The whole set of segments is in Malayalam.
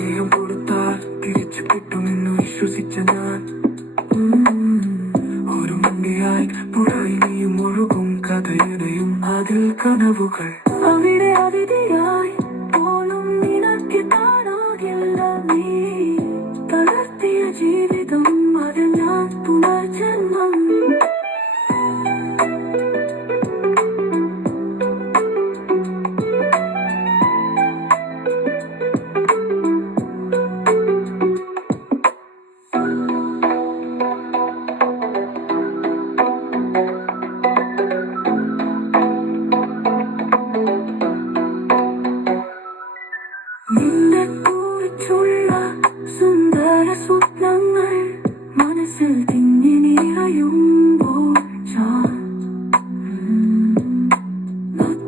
സ്നേഹം കൊടുത്താൽ തിരിച്ചു കിട്ടുമെന്ന് വിശ്വസിച്ച ഞാൻ ഒരു മണ്ടിയായി പുഴയിനിയും ഒഴുകും കഥയുടെയും അതിൽ കനവുകൾ അവിടെ അതിഥിയായി പോലും നിനക്ക് താനാകില്ല നീ തളർത്തിയ ജീവിതം അതിൽ ഞാൻ പുനർജന്മം നിന്നെ കുറിച്ചുള്ള സുന്ദര സ്വപ്നങ്ങൾ മനസ്സിൽ തിങ്ങി നിറയുമ്പോൾ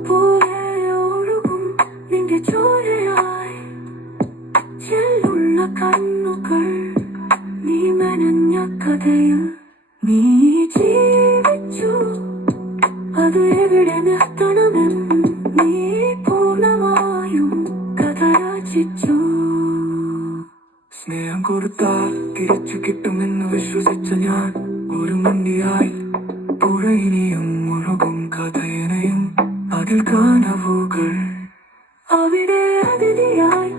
പോലെ ഒഴുകും നിന്റെ ചോരയായി ചെല്ലുള്ള കണ്ണുകൾ നീ മെനഞ്ഞ കഥയിൽ നീ ജീവിച്ചു അത് എവിടെ നിർത്തണമെന്ന് നീ പൂർണ്ണമായും സ്നേഹം കൊടുത്താൽ തിരിച്ചു കിട്ടുമെന്ന് വിശ്വസിച്ച ഞാൻ ഒരു മണ്ടിയായി പുഴയിനിയും ഒഴുകും കഥയനയും അതിൽ കനവുകൾ അവിടെ അതിഥിയായി